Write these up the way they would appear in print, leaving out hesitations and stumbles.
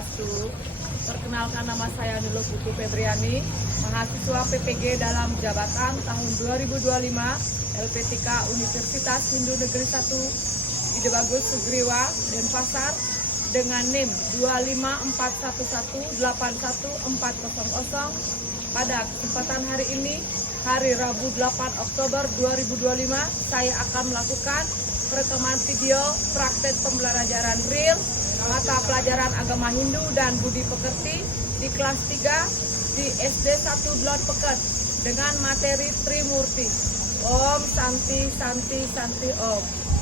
Swastiastu. Perkenalkan, nama saya Nurul Putu Febriani, mahasiswa PPG dalam jabatan tahun 2025 LPTK Universitas Hindu Negeri 1 Ide Bagus Sugriwa, Denpasar, dengan NIM 25411814000. Pada kesempatan hari ini, hari Rabu 8 Oktober 2025, saya akan melakukan perekaman video praktek pembelajaran real mata pelajaran agama Hindu dan Budi Pekerti di kelas 3 di SD 1 Dlot Peket dengan materi Trimurti. Om Santi Santi Santi Om.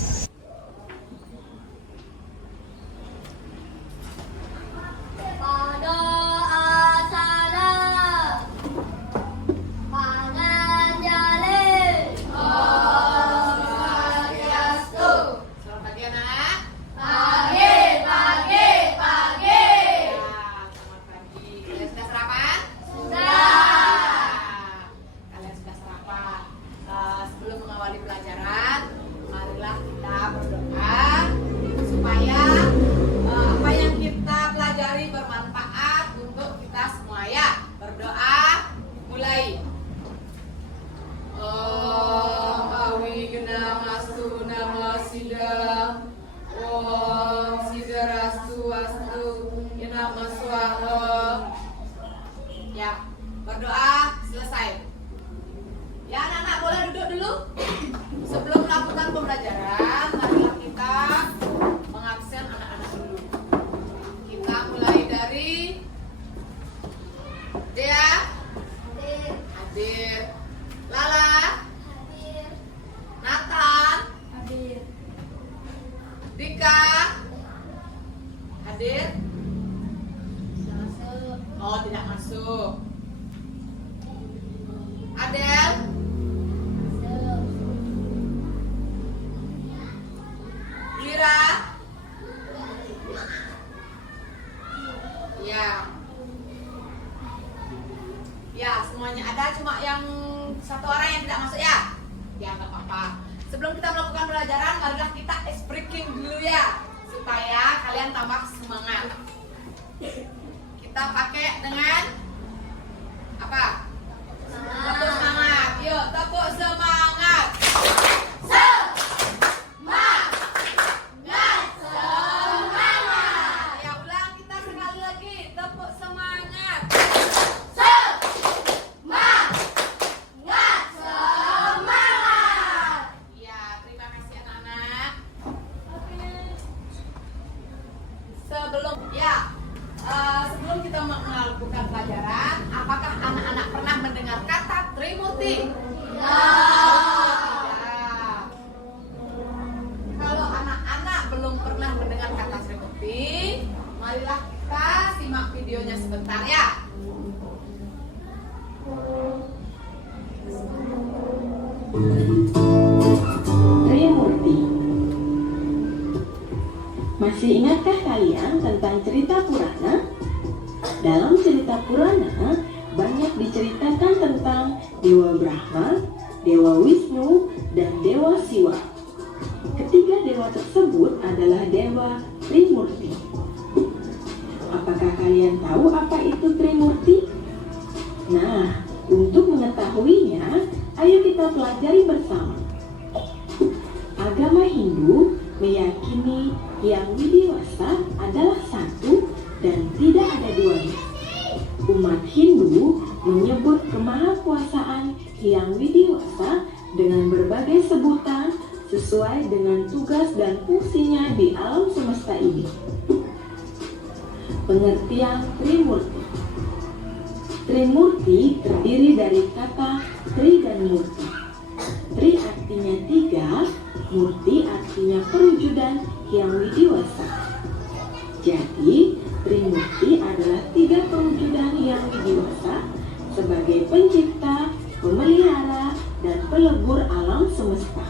Pelajaran, marilah kita berdoa supaya apa yang kita pelajari bermanfaat untuk kita semua ya. Berdoa, mulai. Om Awigna Mastu Namasida, Om Sidarastu Astu Inama Swaha. Ya, berdoa selesai. Ya, anak-anak boleh duduk dulu. Sebelum melakukan pembelajaran, marilah kita mengabsen anak-anak dulu. Kita mulai dari Dea, hadir. Lala, hadir. Nathan, hadir. Dika, hadir. Oh, tidak masuk. Adel, Lira, ya, semuanya ada, cuma yang satu orang yang tidak masuk ya. Ya, nggak apa-apa. Sebelum kita melakukan pelajaran, marilah kita ice breaking dulu ya, supaya kalian tambah semangat. Kita pakai dengan apa? Tepuk semangat. Yuk, tepuk semangat. Ya, ulang kita sekali lagi. Tepuk semangat. Ya, terima kasih anak-anak. Sebelum kita melakukan pelajaran, apakah anak-anak pernah mendengar kata Trimurti? Ya. Kalau anak-anak belum pernah mendengar kata Trimurti, marilah kita simak videonya sebentar ya. Trimurti. Masih ingatkah kalian tentang cerita Purana? Dalam cerita Purana, banyak diceritakan tentang Dewa Brahma, Dewa Wisnu, dan Dewa Siwa. Ketiga dewa tersebut adalah Dewa Trimurti. Apakah kalian tahu apa itu Trimurti? Nah, untuk mengetahuinya, ayo kita pelajari bersama. Agama Hindu meyakini Hyang Widiwasa adalah satu dan tidak ada duanya. Umat Hindu menyebut kemahakuasaan Hyang Widiwasa dengan berbagai sebutan sesuai dengan tugas dan fungsinya di alam semesta ini. Pengertian Trimurti. Trimurti terdiri dari kata Tri dan Murti. Tri artinya tiga, Murti artinya perwujudan Hyang Widiwasa. Jadi, Trimurti adalah tiga perwujudan Hyang Widiwasa sebagai pencipta, pemelihara, dan pelebur alam semesta.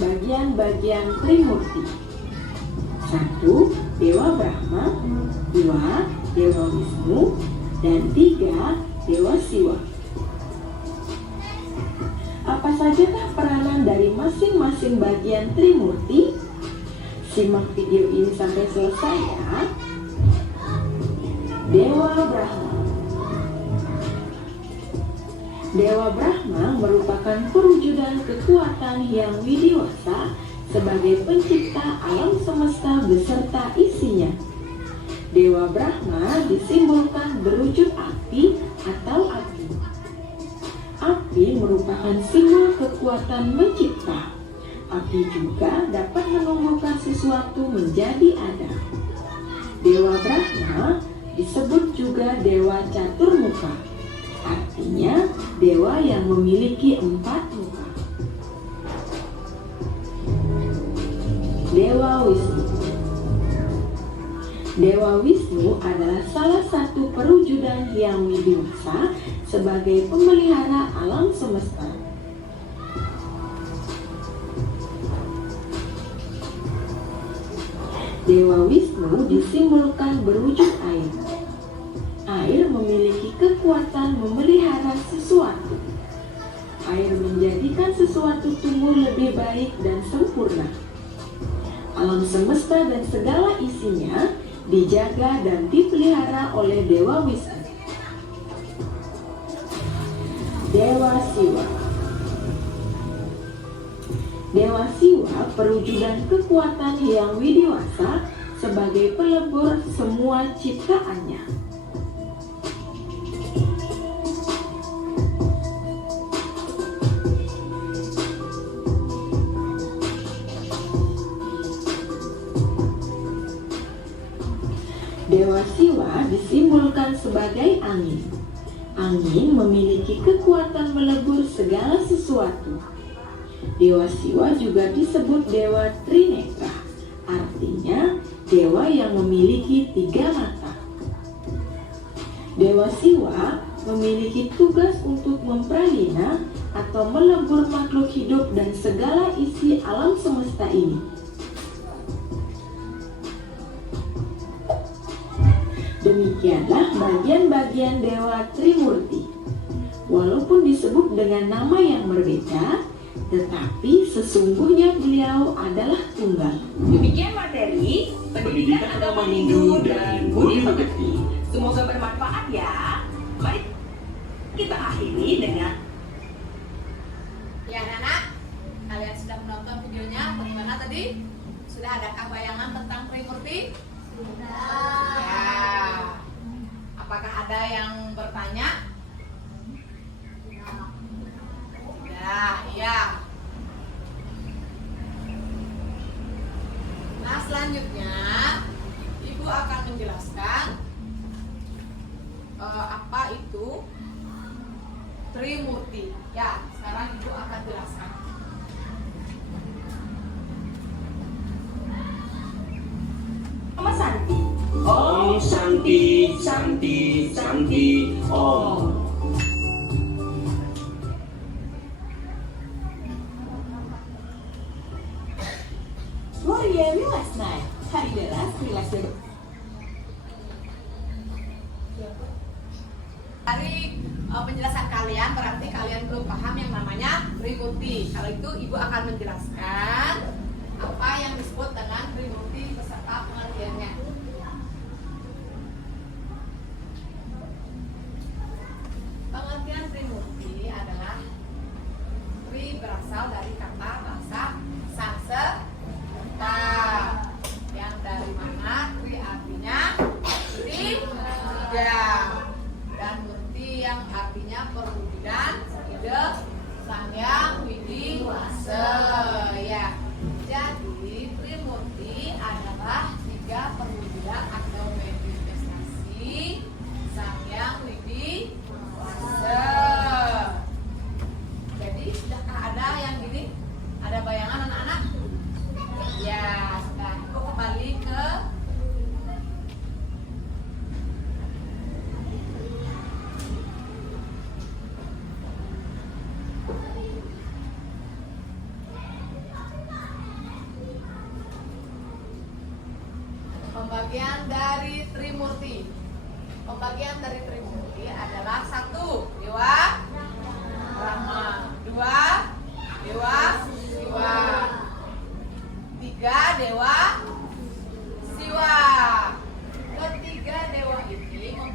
Bagian-bagian Trimurti. 1. Dewa Brahma, 2. Dewa Wisnu, dan 3. Dewa Siwa. Apa sajakah peranan dari masing-masing bagian Trimurti? Simak video ini sampai selesai ya. Dewa Brahma. Dewa Brahma merupakan perwujudan kekuatan yang widiwasa sebagai pencipta alam semesta beserta isinya. Dewa Brahma disimbolkan berwujud api atau api. Api merupakan simbol kekuatan mencipta. Api juga dapat menumbuhkan sesuatu menjadi ada. Dewa Brahma disebut juga Dewa Caturmuka, artinya dewa yang memiliki 4 muka. Dewa Wisnu. Dewa Wisnu adalah salah satu perwujudan yang widiwasa sebagai pemelihara alam semesta. Dewa Wisnu disimbolkan berwujud air. Air memiliki kekuatan memelihara sesuatu. Air menjadikan sesuatu tumbuh lebih baik dan sempurna. Alam semesta dan segala isinya dijaga dan dipelihara oleh Dewa Wisnu. Dewa Siwa. Dewa Siwa perwujudan kekuatan yang widiwasa sebagai pelebur semua ciptaannya. Dewa Siwa disimbolkan sebagai angin. Angin memiliki kekuatan melebur segala sesuatu. Dewa Siwa juga disebut Dewa Trinetra, artinya dewa yang memiliki 3 mata. Dewa Siwa memiliki tugas untuk memperlina atau melebur makhluk hidup dan segala isi alam semesta ini. Demikianlah bagian-bagian Dewa Trimurti. Walaupun disebut dengan nama yang berbeda, tetapi sesungguhnya beliau adalah tunggal. Demikian materi pendidikan agama Hindu dan Budi Pekerti. Semoga bermanfaat ya. Mari kita akhiri dengan Ya anak-anak, kalian sudah menonton videonya. Bagaimana tadi? Sudah adakah bayangan tentang Trimurti? Ya. Apakah ada yang bertanya? Ya, iya. Nah, selanjutnya Ibu akan menjelaskan apa itu Trimurti. Ya, sekarang Ibu akan jelaskan. Mama Santi. Om Santi, Santi, Santi, Om. Gloria Relax Night. Hari deras, relax dan Dari penjelasan kalian berarti kalian belum paham yang namanya Trimurti. Kalau itu Ibu akan menjelaskan apa yang disebut dengan Trimurti beserta pengertiannya. Pengertian Trimurti adalah Tri berasal dari kata bahasa Sanskerta yang dari mana Tri artinya tiga dan Murti yang artinya perwujudan ide sang yang widiwasa. Ya, jadi Trimurti adalah 3 perwujudan atau manifestasi sang yang widiwasa. Jadi sudahkah ada yang gini? Ada bayangan anak-anak? Ya, sudah. Aku kembali ke pembagian dari Trimurti. Pembagian dari Trimurti adalah 1. Dewa Brahma, 2. Dewa Siwa, 3. Dewa Siwa. Ketiga dewa ini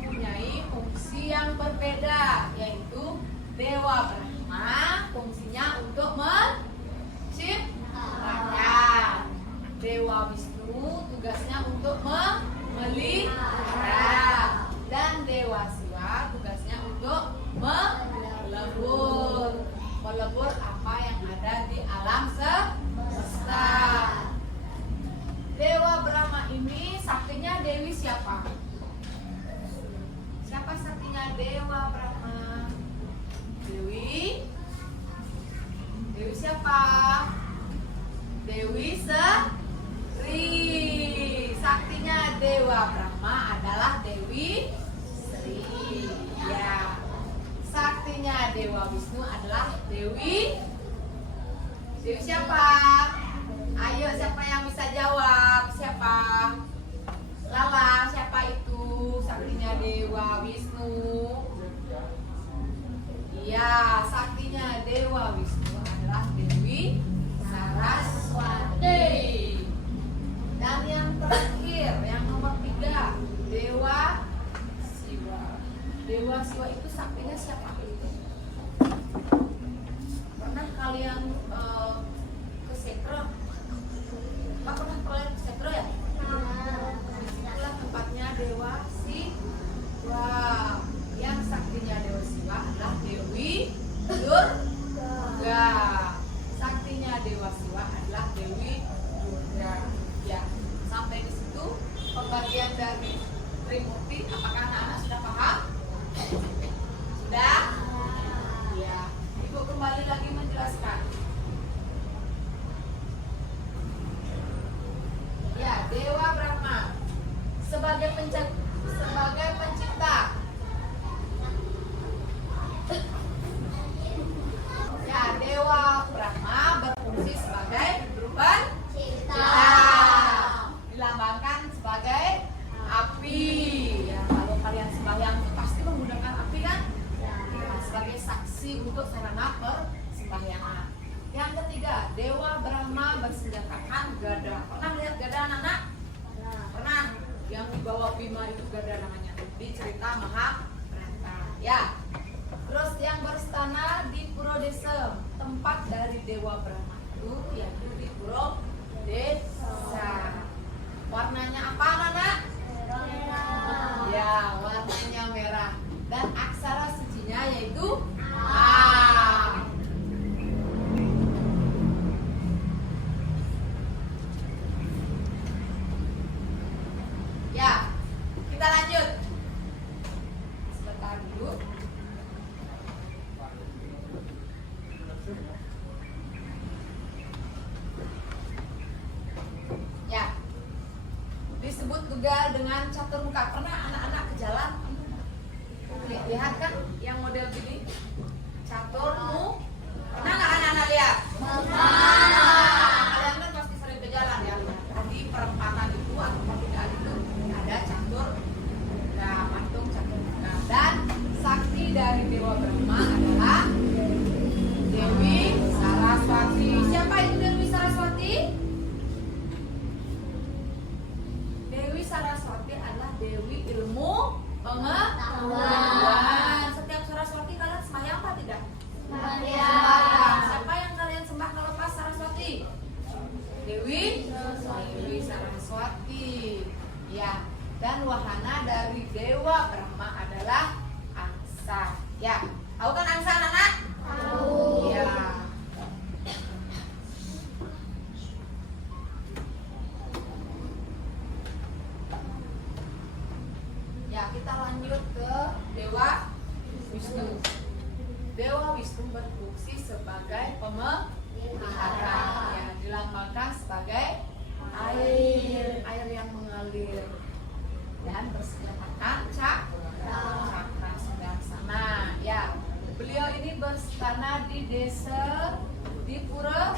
Dewa Brahma. Dewi siapa? Dewi Sri. Saktinya Dewa Brahma adalah Dewi Sri. Ya. Saktinya Dewa Wisnu adalah Dewi siapa? Ayo, siapa yang bisa jawab? Siapa? Lala, siapa itu? Saktinya Dewa Wisnu. Iya, saktinya Dewa Wisnu adalah Dewi Saraswati. Dan yang terakhir, yang nomor 3, Dewa Siwa. Dewa Siwa itu saktinya siapa? Pernah kalian ke Setro? Pernah kalian ke Setro ya? Itulah tempatnya Dewa Siwa. Yang saktinya Dewa Siwa adalah Dewi Durga. Saktinya Dewa Siwa adalah Dewi Durga. Ya, sampai di situ pembagian dari Trimurti. Apakah anak-anak sudah paham? Sudah? Ya. Ibu kembali lagi menjelaskan. Ya, Dewa Brahma sebagai pencipta. Ya, Dewa Brahma berfungsi sebagai pencipta. Dilambangkan sebagai api. Ya, kalau kalian sembahyang pasti menggunakan api kan? Ya, sebagai saksi untuk sarana persembahyangan. Yang ketiga, Dewa Brahma bersenjatakan gada. Pernah lihat gada anak-anak? Pernah. Yang dibawa Bima itu gada namanya di cerita Mahabharata. Ya. Terus yang berstana di Puro Desa, tempat dari Dewa Brahma itu yaitu di Puro Desa. Warnanya apa anak-anak? Merah. Ya, warnanya merah. Dan aksara sucinya yaitu A. Ya, kita lanjut. Sebentar dulu. Ya, disebut juga dengan catur muka. Pernah anak-anak ke jalan lihat kan yang model gini? Catur muka. Pernah nggak anak-anak lihat? Kalian kan pasti sering ke jalan ya. Di perempatan itu atau pertigaan itu ada catur muka, patung catur muka. Dan sakti dari Dewa Brahma adalah Dewi Saraswati. Siapa itu Dewi Saraswati? Dewi Saraswati adalah Dewi ilmu pengetahuan. Setiap Saraswati kalian sembahyang apa tidak? Sembahyang. Siapa yang kalian sembah kalau pas Saraswati? Dewi Saraswati. Ya. Dan wahana dari Dewa Brahma adalah angsa. Ya. Tahu kan angsa anak-anak? Tahu. Ya. Ya, kita lanjut ke Dewa Wisnu. Dewa Wisnu berfungsi sebagai pemelihara. Ya, dilambangkan sebagai air yang mengalir dan bersenjatakan cakra sudarsana. Ya, beliau ini berstana di desa di Pura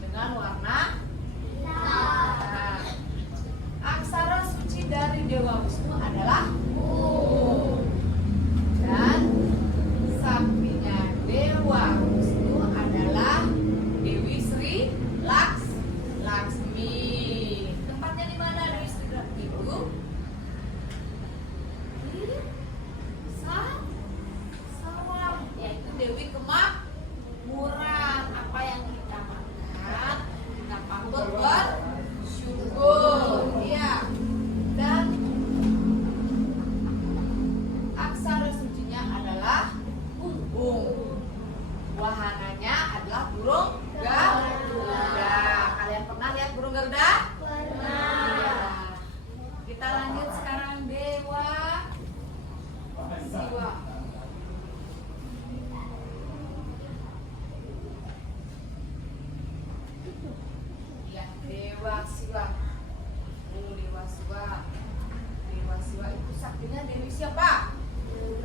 dengan warna merah. Aksara suci dari Dewa Wisnu adalah U. Dan saktinya Dewa Wisnu adalah Dewi Sri Laksmi. Tempatnya di mana Dewi Sri Laksmi itu? Di Sawam, yaitu Dewi Kemakmuran. Apa yang kita makan, kita patut bersyukur. Iya. Dan aksara sucinya adalah unggung. Wahananya adalah burung Garuda. Kalian pernah lihat burung Garuda? Pernah. Ya. Kita lanjut sekarang Dewa Dewa Siwa. Dewa Siwa. Dewa Siwa itu saktinya Dewi siapa? Dewi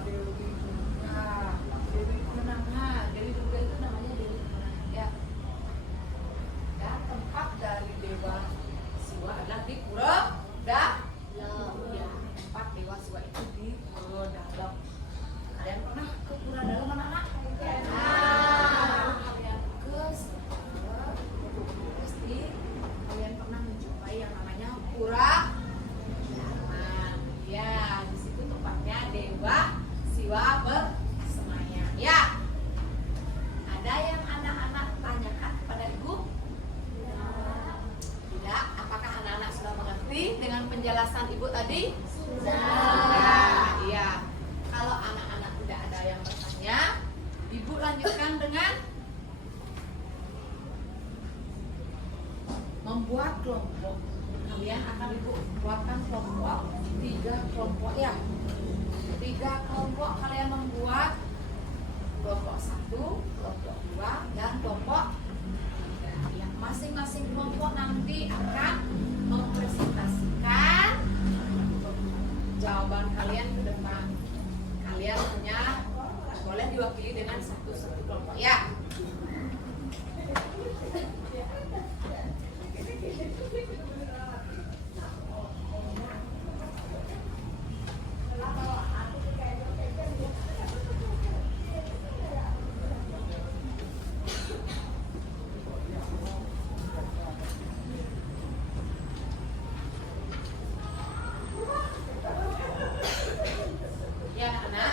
Durga. Dewi Kemenangan. Dewi Durga itu namanya Dewi Kemenangan ya. Dan tempat dari Dewa Siwa adalah di Pura Dalam. Ya, tempat Dewa Siwa itu di Pura Dalam. Kalian pernah ke Pura Dalam anak-anak? Kalian pasti kalian pernah menjumpai yang namanya Pura Dalam. Ya, di situ tempatnya Dewa Siwa bersemayam. Ya. Ada yang anak-anak tanyakan kepada ibu? Tidak. Apakah anak-anak sudah mengerti dengan penjelasan ibu tadi? Sudah. Iya. Kalau anak-anak tidak ada yang bertanya, ibu lanjutkan dengan membuat kelompok. Kalian akan ibu buatkan kelompok, 3 kelompok ya. 3 kelompok kalian membuat, kelompok 1, kelompok 2, dan kelompok 3. Yang masing-masing kelompok nanti akan mempresentasikan jawaban kalian ke depan. Kalian punya boleh diwakili dengan satu-satu kelompok ya. Ya anak,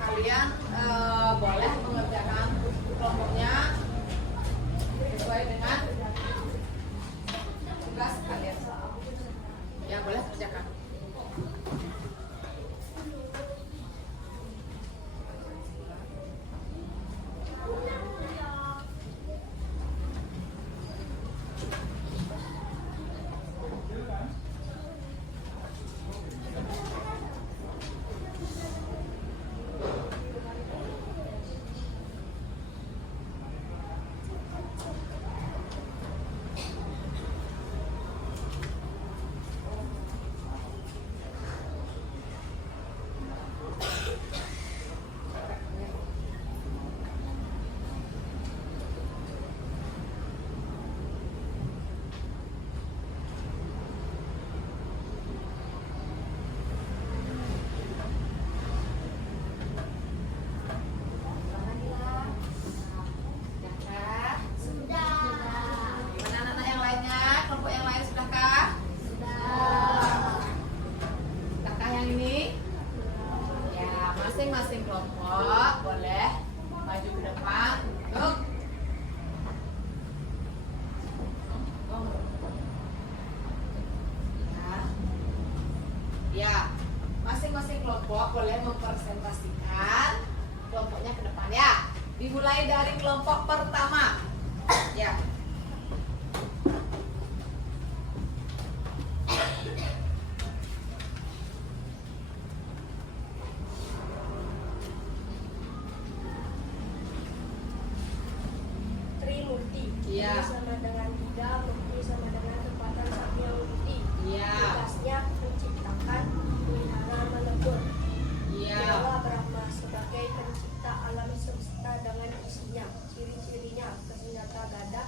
kalian boleh mengerjakan kelompoknya sesuai dengan tugas kalian. Ya boleh kerjakan. Masing-masing kelompok boleh maju ke depan untuk ya, masing-masing kelompok boleh mempresentasikan kelompoknya ke depan ya. Dimulai dari kelompok pertama ya. Trimurti. Iya. Ini sama dengan 3, Murti sama dengan kekuatan Satya Murti. Iya. Tugasnya menciptakan, melihara, melebur. Iya. Dewa Brahma sebagai pencipta alam semesta dengan isinya. Ciri-cirinya bersenjata gada,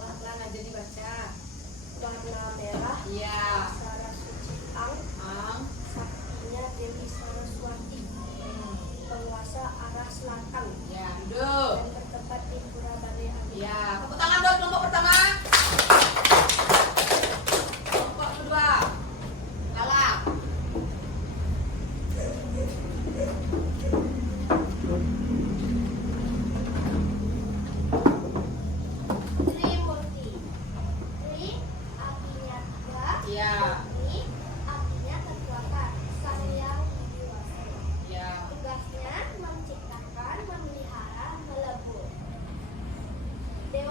Pelan-pelan aja dibaca. warna merah, Iya. Saraswati Ang, saktinya Dewi Saraswati, penguasa arah selatan, Ya, duduk. dan tertempat di Purabale. Ya, tepuk tangan buat kelompok pertama. Kelompok kedua. Galak. Trimurti. Tri artinya 3, Iya. Murti artinya kekuatan, Sang Hyang Widi Wasa. Ya. Tugasnya menciptakan, memelihara, melebur. Dewa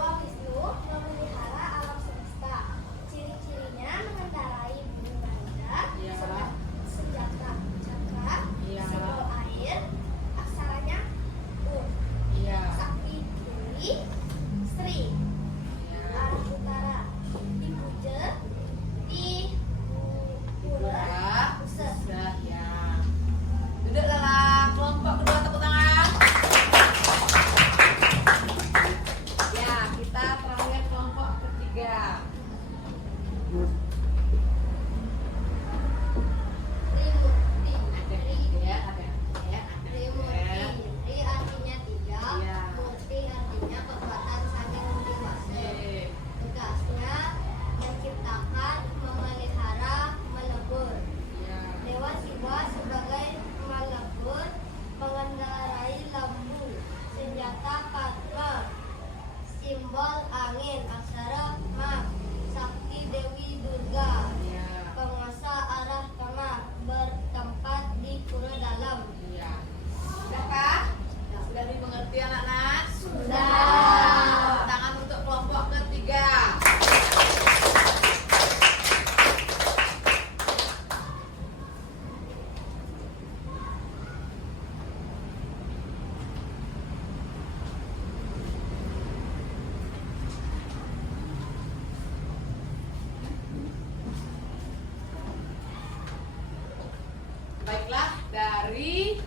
Baiklah, dari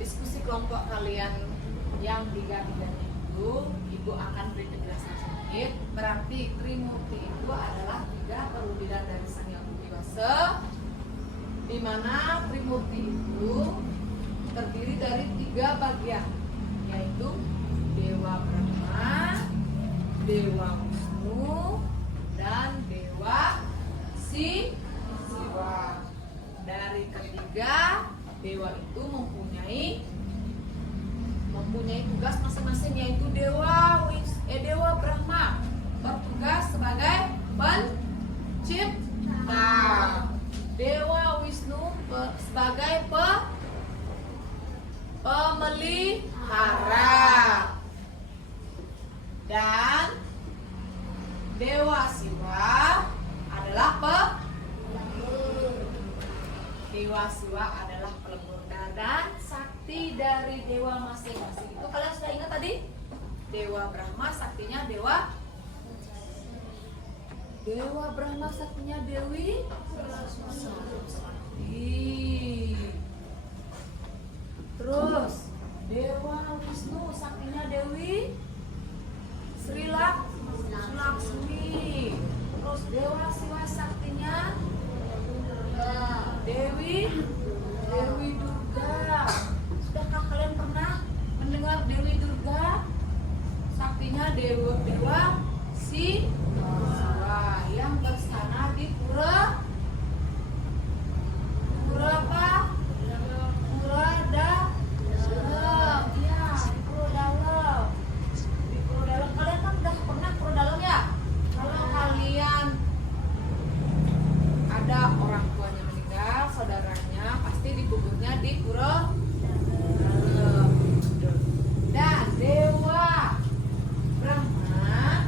diskusi kelompok kalian yang tiga-tiganya itu, Ibu akan beri penjelasan sedikit. Berarti Trimurti itu adalah 3 perwujudan dari Sang Yang Widi Wasa, di mana Trimurti itu terdiri dari 3 bagian, yaitu Dewa Brahma, Dewa Wisnu, dan Dewa Siwa. Dari ketiga dewa itu mempunyai tugas masing-masing, yaitu Dewa Brahma bertugas sebagai pencipta, Dewa Wisnu sebagai pemelihara, dan Dewa Siwa adalah pelebur, dan sakti dari dewa masing-masing itu kalian sudah ingat tadi? Dewa Brahma saktinya Dewa Brahma saktinya Dewi Saraswati. Terus Dewa Wisnu saktinya Dewi Sri Laksmi. Terus Dewa Siwa saktinya Dewi Durga. Sudahkah kalian pernah mendengar Dewi Durga? Saktinya Dewa Siwa yang bersana di Pura apa? Pura Dalam. Iya, di Pura Dalam. Di Pura Dalam. Kalian kan udah pernah Pura Dalam ya? Kalau kalian ada orang tuanya meninggal, saudaranya pasti dikuburnya di Pura Dalam. Dan Dewa Brahma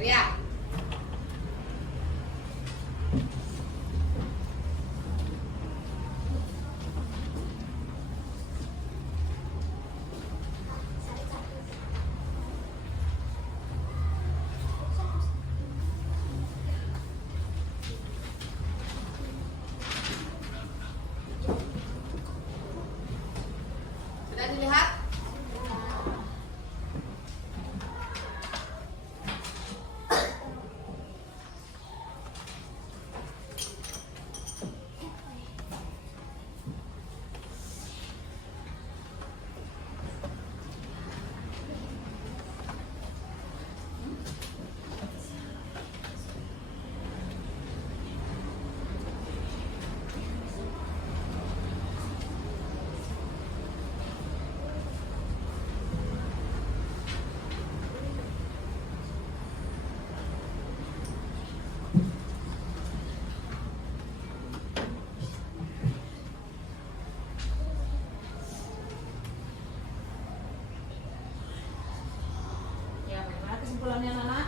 materi ya. Sudah dilihat? Ya, bagaimana kesimpulannya Nana?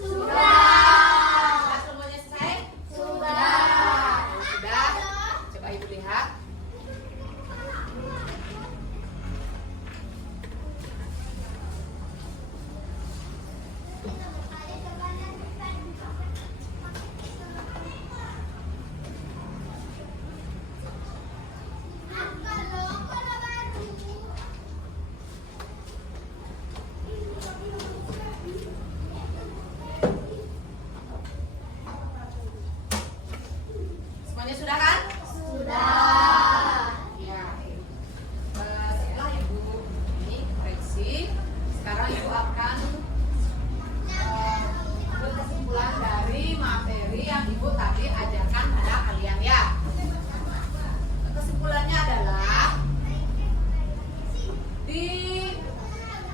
Sudah semuanya selesai? Sudah. Coba Ibu lihat. Semuanya sudah kan? Ya. Setelah Ibu ini koreksi, sekarang Ibu akan ambil kesimpulan dari materi yang Ibu tadi ajarkan pada kalian ya. Kesimpulannya adalah di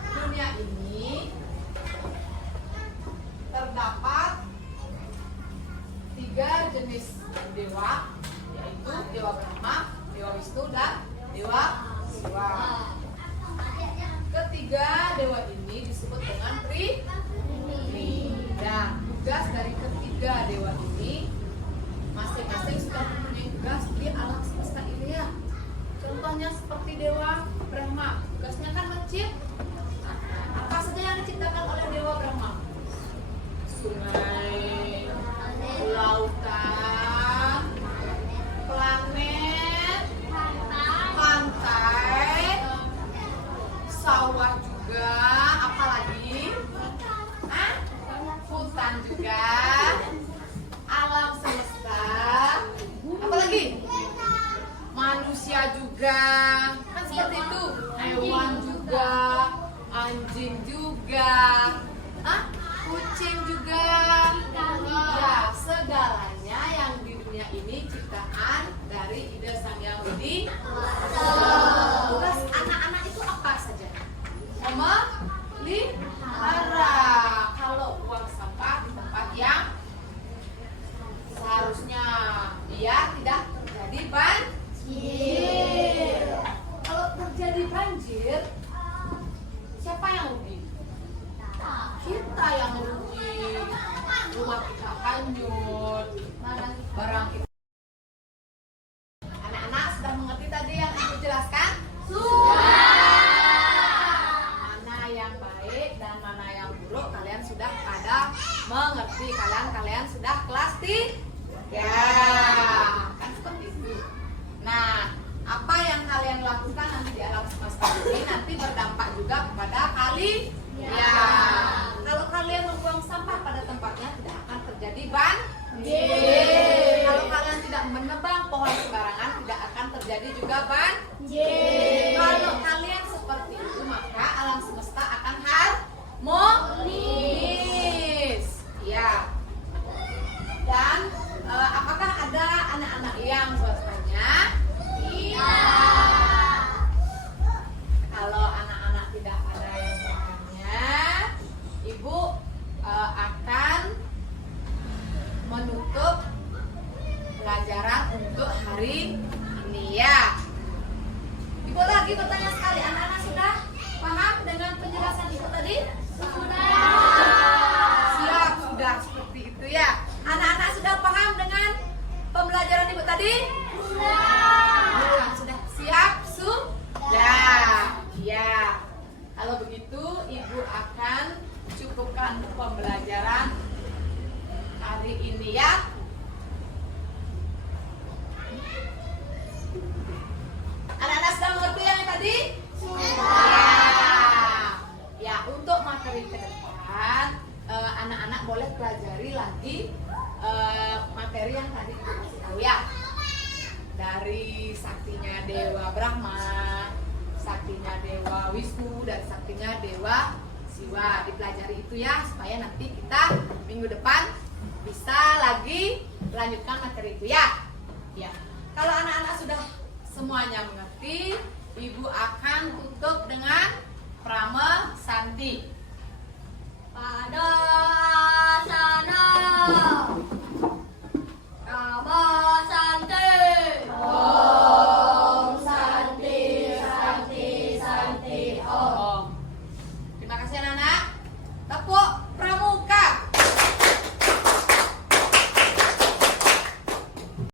dunia ini terdapat 3 jenis dewa, yaitu Dewa Brahma, Dewa Wisnu, dan Dewa Siwa. Ketiga dewa ini disebut dengan Trihri. Dan tugas dari ketiga dewa ini masing-masing sudah mempunyai tugas di alam semesta ini ya. Contohnya seperti Dewa Brahma, tugasnya kan menciptakan. Apa saja yang diciptakan oleh Dewa Brahma? Sungai, lautan, planet, pantai, sawah juga, apalagi? Hutan juga, alam semesta, apalagi? Manusia juga, kan seperti itu. Hewan juga, anjing juga, kucing juga. Ya, segalanya yang di dunia ini ciptaan dari ide Sang Yang Widi. Tugas anak-anak itu apa saja? Memelihara. Kalau buang sampah di tempat yang seharusnya, biar tidak terjadi banjir. Kalau terjadi banjir, siapa yang rugi? Kita yang rugi. Rumah kita hanyut, barang kita. Anak-anak sudah mengerti tadi yang Ibu juga kalau kalian seperti itu, maka alam semesta akan harmonis. Ya. Dan apakah ada anak-anak yang bertanya? Iya. Kalau anak-anak tidak ada yang bertanya, Ibu akan menutup pelajaran untuk hari ini ya. Ibu lagi bertanya sekali, anak-anak sudah paham dengan penjelasan Ibu tadi? Siap, sudah seperti itu ya. Anak-anak sudah paham dengan pembelajaran Ibu tadi? Sudah siap? Sudah. Ya. Kalau begitu Ibu akan cukupkan pembelajaran hari ini ya. Anak-anak sudah mengerti yang tadi? Ya, untuk materi ke depan anak-anak boleh pelajari lagi materi yang tadi kita kasih tahu ya. Dari saktinya Dewa Brahma, saktinya Dewa Wisnu, dan saktinya Dewa Siwa. Dipelajari itu ya, supaya nanti kita minggu depan bisa lagi melanjutkan materi itu ya. Ya. Kalau anak-anak sudah semuanya mengerti, Ibu akan tutup dengan Prama Santi.